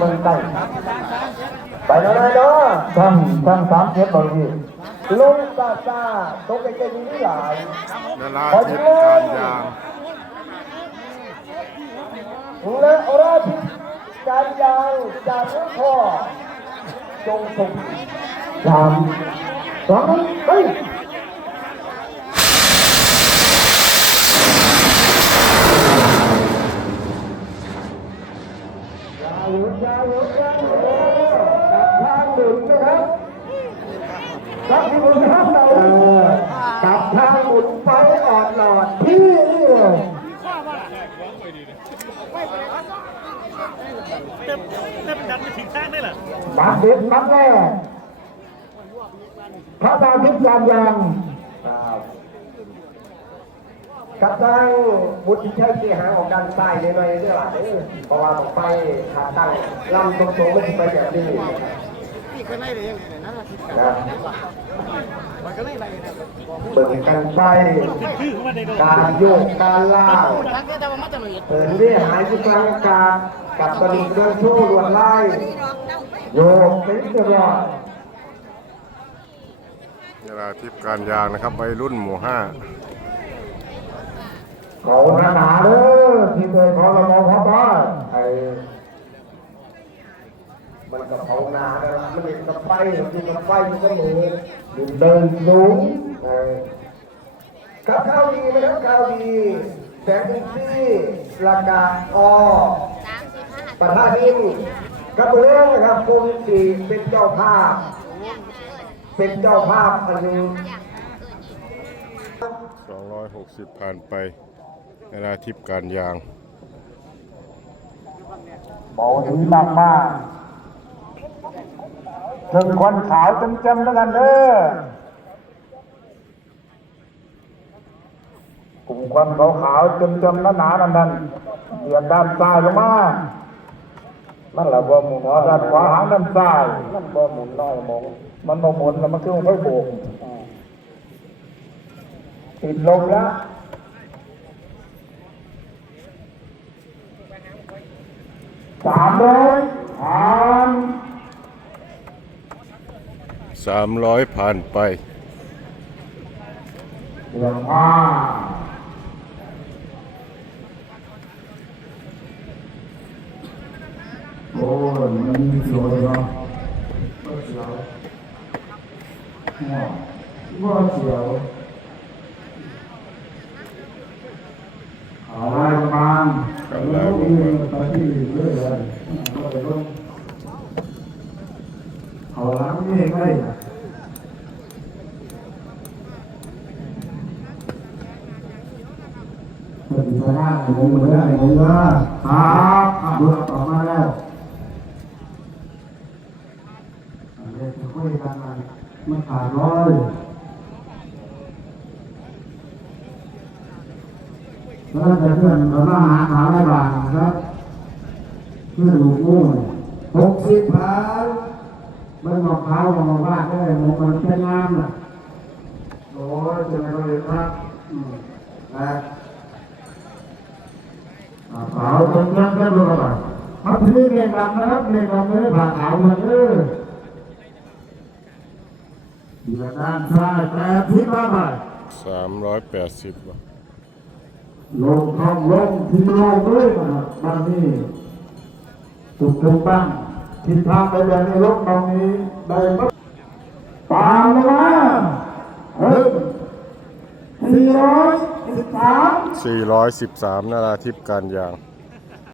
เมืองใต้ไปแล้วนายเนาะทั้งทั้งสามเจ็ดบอกพี่ลงซาซาตกไปเก่งนี่หลายนาราทิพย์การยางและอราธิการยาวจากหลวงพ่อจงส่งสามสองเฮ้ยาวห ยาวหลงยาวหลงกับทางหมุนนะครับกับที่หมุนครับเรากับทางหมุนไฟอ่อนหลอดที่นี่เลยเต็มเต็มดันไปถึงข้างได้เหรอบัตรเด็ดบัตรแรกพระดาทิพย์ยานยางครับ กับทางบุตรชัยที่หางออกด้านซ้ายหน่อยๆเด้อล่ะเด้เพราะว่าต้องไปขาตั้งลำตรงๆไม่ไปแบบนี้นะครับนี่เคยไล่เลยยังไงเนี่ยนั่นแหละที่นะมันก็ไล่ไล่นะเบิ่งกันไป การโยกการล่าเนี่ยแต่ว่ามันจะละเอียดเปิดเรี่หายที่กลางอากาศกับกระดิ่งเดินโชว์ลวนไล่โยกเป็นเรียบร้อยนาราทิพย์การยางนะครับวัยรุ่นหมู่ห้า เขาหนาหนาๆเด้อที่เคยขอเรามองพ่อบ้าไอ้มันกับเผานาแล้วล่ะมันเป็นกับไฟมันอยู่กับไฟมันก็หมูเดินสูงไอ้ครับข้าวดีนะครับข้าวดีแสงอินทรีย์ราคาออประธานินกับเรื่องนะครับกรมสีเป็นเจ้าภาพ เป็นเจ้าภาพอันนึง260 ผ่านไป นาราทิพย์การยางเบาดีมากมากถึงคนขาวจำจำๆแล้วกันเด้อกลุ่มควันขาวขาวจำจำๆหนาๆนั่นนั่นเดียดด้านซ้ายลงมานั่นแหละบ่หมุนหัวด้านขวาหางด้านซ้ายนั่นบ่หมุนน้อยมองมันบ่หมุนแล้วมันคือมันค่อยโบกติดลมแล้ว สามร้อยผ่าน300ผ่านไปเดือดมาโอ้ยมันสวยเนาะก็เสียวเนี่ยก็เสียวอะไรประมาณ อะไรประมาณตอนที่เรื่อยเลยก็ไปลงเอาล้างนี่ไงปฏิบัติหน้าผมเหมือนอะไรผมว่าครับขับรถออมาแล้วเดี๋ยวจะคุยกันหน่อยมันขาดร้อย แล้วจะเพื่อนมาหาหาอะไรบ้างครับเพื่อนหลวงปู่หกสิบพันมันบอกเขาบอกว่าได้หมดมันเป็นงามนะโอ้ยจะไม่รู้เลยครับอืมนะขาวตรงนั้นก็รู้กันมาที่นี่เรียนกันะครับเรียนกันเลยผ่าขาวมาเลยเดี๋ยวด้านซ้ายแปดสิบบาทิศมาไป380บ่ ลงท้องลงที่ลงด้วยนะครับบ้านนี้ถูกถูกบ้างทิศทางไปแบบนี้ลงตรงนี้ได้ปั๊บตามเลยว่าเฮ้ยสี่ร้อยสิบสาม413นาราทิพย์การยาง